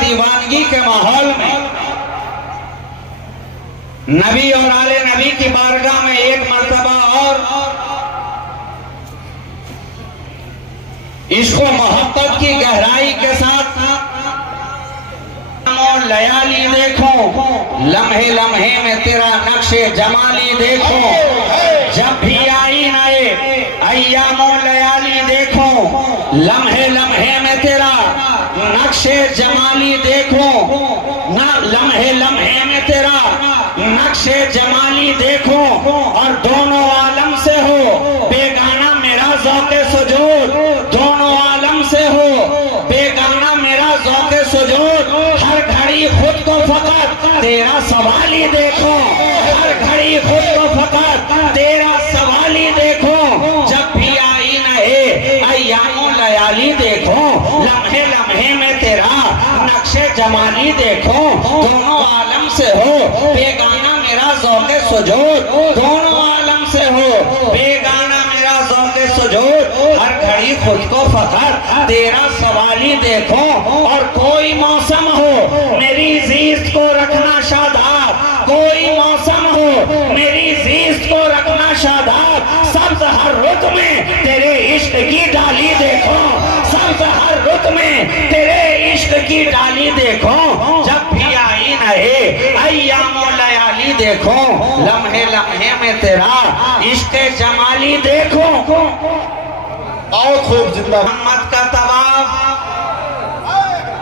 دیوانگی کے ماحول میں نبی اور آل نبی کی بارگاہ میں ایک مرتبہ اور عشق و محبت کی گہرائی کے ساتھ لیالی دیکھو، لمحے لمحے میں تیرا نقش جمالی دیکھو، جب بھی آئی نئے ایام و لیالی دیکھو، لمحے لمحے میں تیرا نقش جمالی دیکھو، لمحے لمحے میں تیرا نقش جمالی دیکھو، اور دونوں عالم سے ہو بیگانہ میرا ذوق سجود، دونوں عالم سے ہو بیگانہ میرا ذوق سجود، ہر گھڑی خود کو فقط تیرا سوالی دیکھو، ہر گھڑی خود کو فقط تیرا سوالی دیکھو، جب بھی آئی نئے ایام و لیالی دیکھو، لمحے لمحے میں تیرا نقش جمالی دیکھو، دونوں عالم سے ہو بیگانہ میرا ذوق سجود، دونوں عالم سے ہو بیگانہ میرا ذوق سجود، ہر گھڑی خود کو فقط تیرا سوالی دیکھو، اور کوئی موسم ہو میری زیست کو رکھنا شاداب، کوئی موسم ہو میری زیست کو رکھنا شاداب، سبز ہر رت میں تیرے عشق کی ڈالی دیکھو، سبز ہر رت میں تیرے عشق کی ڈالی دیکھو، جب بھی آئی نئے ایام و لیالی دیکھو، لمحے لمحے میں تیرا عشق جمالی دیکھو، اور خوب زندہ محمد کا طواف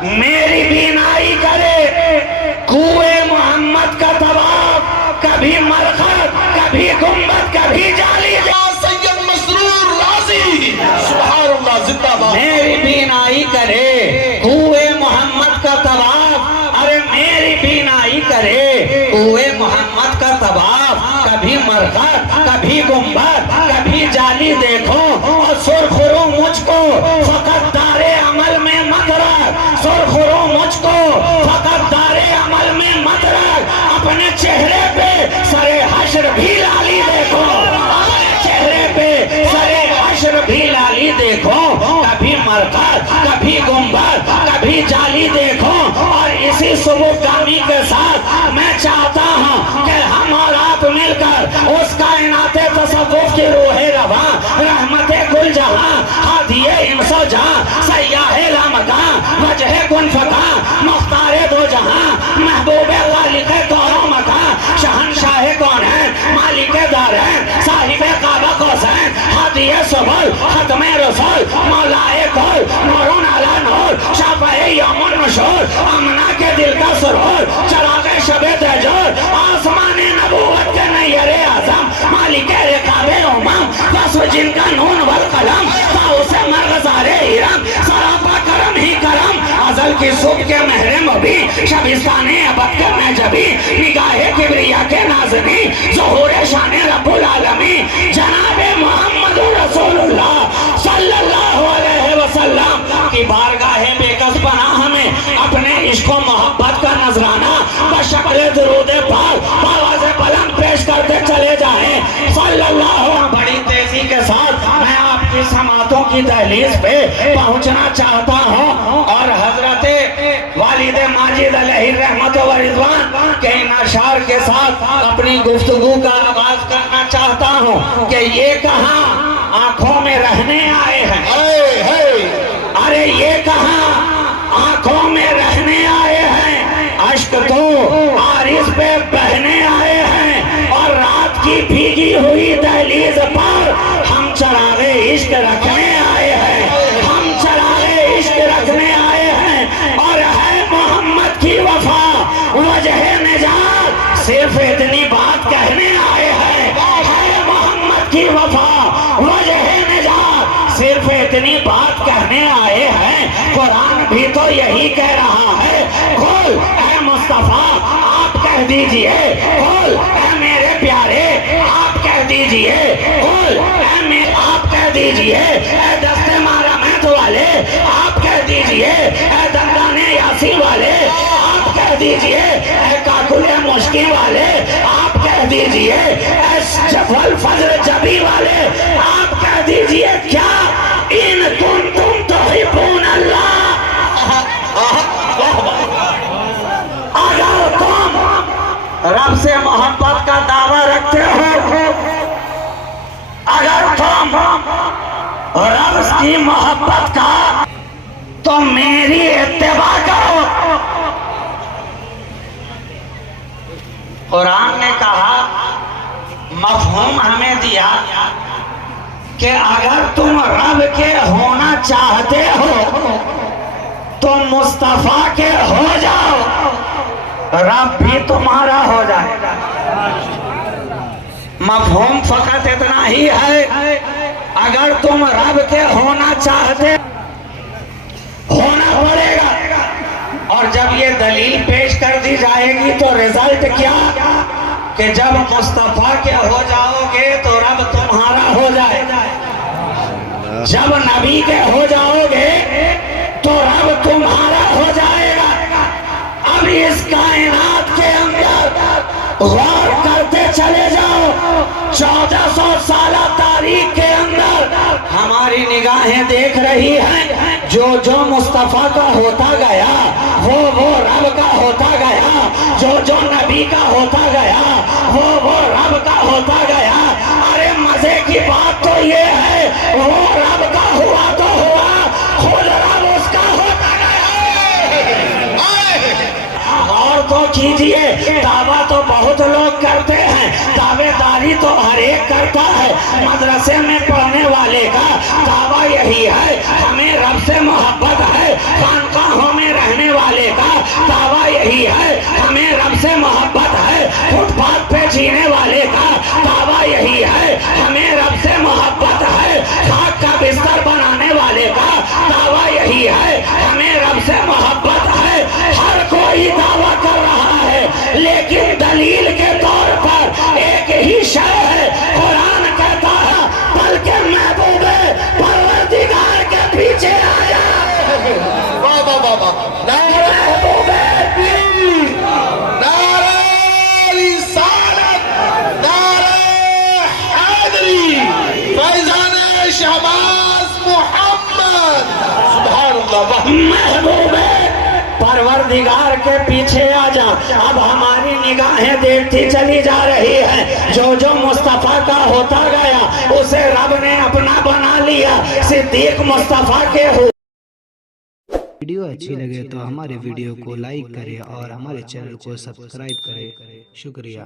میری بینائی کرے، کوئے محمد کا طواف، کبھی مرخد کبھی گنبد کبھی جالی سید مسرور راضی سبحان اللہ زندہ باد، میری بینائی کرے کوئے محمد کا طواف، ارے میری بینائی کرے کوئے محمد کا طواف، کبھی مرخد کبھی گنبد کبھی جالی دیکھو، اور سرخ رو مجھ کو فقط دار عمل میں مت رکھ، سرخ رو مجھ کو فقط دار عمل میں مت رکھ، اپنے چہرے پہ سر حشر بھی لالی دیکھو، اپنے چہرے پہ سر حشر بھی لالی دیکھو، کبھی مرخد کبھی گنبد کبھی جالی دیکھو، اور اسی صبح گامی کے ساتھ میں چاہتا ہوں کہ ہم اور آپ مل کر اس کائنات تصوف کی روح رواں، رحمت گل جہاں، ہادی انس و جہاں، سیاح لامکاں، وجہ کن فکاں، مختار دو جہاں، محبوب خالق کون و مکان، شہنشاہ کون ہے مالک دارین، صاحب کعبہ قوسین، ہادی سبل، ختم رسول، مولائے کل، نورون علی نور، شافع یوم النشور، آمنہ کے دل کا سرور، چراغ شب تہجد، آسمان نبوت کے نیر اعظم، مالک رقاب امم، وصف جن کا نون والقلم، تاؤس مرغزار ارم، سراپا کرم ہی کرم، ازل کی صبح کے محرم بھی، شبستان ابد کے نجبی، نگاہ کبریا کے نازنی، ظہور شان رب العالمین، جناب محمد رسول اللہ صلی اللہ علیہ وسلم کی بارگاہ بے کس پناہ میں اپنے عشق و محبت کا نذرانہ بشکل درود پاک آواز بلند پیش کرتے چلے جائیں، صلی اللہ علیہ۔ بڑی تیزی کے ساتھ میں آپ کی سماعتوں کی دہلیز پہ پہنچنا چاہتا ہوں، اور حضرت والد ماجد علیہ رحمت و رضوان کے ان اشعار کے ساتھ اپنی گفتگو کا آغاز کرنا چاہتا ہوں کہ یہ کہاں آنکھوں میں رہنے آئے ہیں، ارے یہ کہاں آنکھوں میں رہنے آئے ہیں، اشک تو عارض پہ بہنے آئے ہیں، اور رات کی بھیگی ہوئی دہلیز پر ہم چراغ عشق رکھنے آئے ہیں، ہم چراغ عشق رکھنے آئے ہیں، اور ہے محمد کی وفا وجہ نجات، صرف اتنی بات کہنے آئے ہیں، ہے محمد کی وفا وجہ نجات، صرف اتنی بات کہنے آئے ہیں، قرآن بھی تو یہی کہہ رہا ہے، قل اے مصطفیٰ آپ کہہ دیجئے، قل اے میرے پیارے آپ کہہ دیجئے، قل اے آپ کہہ دیجئے، اے دست مارا مہت والے آپ کہہ دیجئے، اے دندان یاسی والے آپ کہہ کہہ دیجئے اے کاکلے مشکی والے، آپ کہہ دیجئے اے جفل فجر جبی والے، آپ کہہ دیجئے کیا ان کنتم تحبون اللہ، اگر تم رب سے محبت کا دعویٰ رکھتے ہو، اگر تم رب کی محبت کا، تو میری اتباع کرو۔ قرآن نے کہا، مفہوم ہمیں دیا کہ اگر تم رب کے ہونا چاہتے ہو تو مصطفیٰ کے ہو جاؤ، رب بھی تمہارا ہو جائے گا۔ مفہوم فقط اتنا ہی ہے، اگر تم رب کے ہونا چاہتے ہونا پڑے گا، اور جب یہ دلیل پیش کر دی جائے گی تو رزلٹ کیا کہ جب مصطفیٰ کے ہو جاؤ گے تو رب تمہارا ہو جائے گا، جب نبی کے ہو جاؤ گے تو رب تمہارا ہو جائے گا۔ اب اس کائنات کے اندر غور کرتے چلے جاؤ، 1400 سالہ تاریخ کے اندر ہماری نگاہیں دیکھ رہی ہیں، جو جو مصطفیٰ کا ہوتا گیا وہ رب کا ہوتا گیا، جو نبی کا ہوتا گیا وہ رب کا ہوتا گیا۔ ارے مزے کی بات تو یہ ہے، وہ رب کا ہوا تو ہوا، خود رب اس کا ہوتا گیا۔ اور تو کیجئے، دعویٰ تو بہت لوگ کرتے ہیں، دعوے داری تو ہر ایک کرتا ہے، مدرسے میں پڑھنے والے کا دعویٰ یہی ہے ہمیں رب سے محبت ہے، خانقاہوں میں رہنے والے کا دعویٰ یہی ہے ہمیں رب سے محبت ہے، فٹ پاتھ پہ جینے والے کا دعویٰ یہی ہے ہمیں رب سے محبت ہے، خاک کا بستر بنانے والے کا دعویٰ یہی ہے ہمیں رب سے محبت ہے۔ ہر کوئی دعویٰ کر رہا ہے، لیکن دلیل کے طور پر ایک ہی شے ہے، قرآن کہتا ہے بلکہ محبوب پروردگار کے پیچھے آیا۔ واہ واہ واہ واہ، نعرہ محبوب نعرہ رسالت، نعرہ حیدری، فیضان شہباز محمد، سبحان اللہ۔ محبوب پروردگار کے پیچھے آ جا۔ اب ہماری نگاہیں دیکھتی چلی جا رہی ہیں، جو جو مصطفیٰ کا ہوتا گیا اسے رب نے اپنا بنا لیا، صدیق مصطفیٰ کے ہو۔ ویڈیو اچھی لگے تو ہمارے ویڈیو کو لائک کریں اور ہمارے چینل کو سبسکرائب کریں۔ شکریہ۔